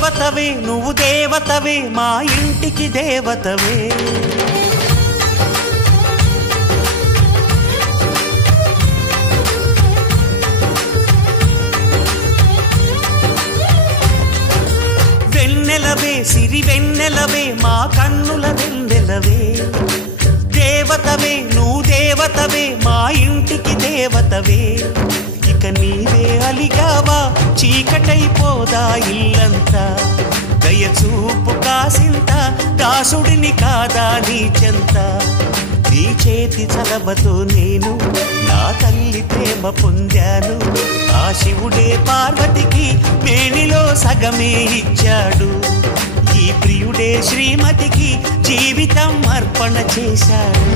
దేవతవే నువ్వు దేవతవే మా ఇంటికి దేవతవే వెన్నెలవే సిరి వెన్నెలవే మా కన్నుల వెన్నెలవే దేవతవే నువ్వు దేవతవే మా ఇంటికి దేవతవే ఇక నీవే అలిగావా చీకటైపోదా ఇల్లంతా దయచూపు కాసింత దాసుడిని కాదా నీ చెంత నీ చేతి చలవతో నేను నా తల్లి ప్రేమ పొందాను ఆ శివుడే పార్వతికి మేనిలో సగమే ఇచ్చాడు ఈ ప్రియుడే శ్రీమతికి జీవితం అర్పణ చేశాడు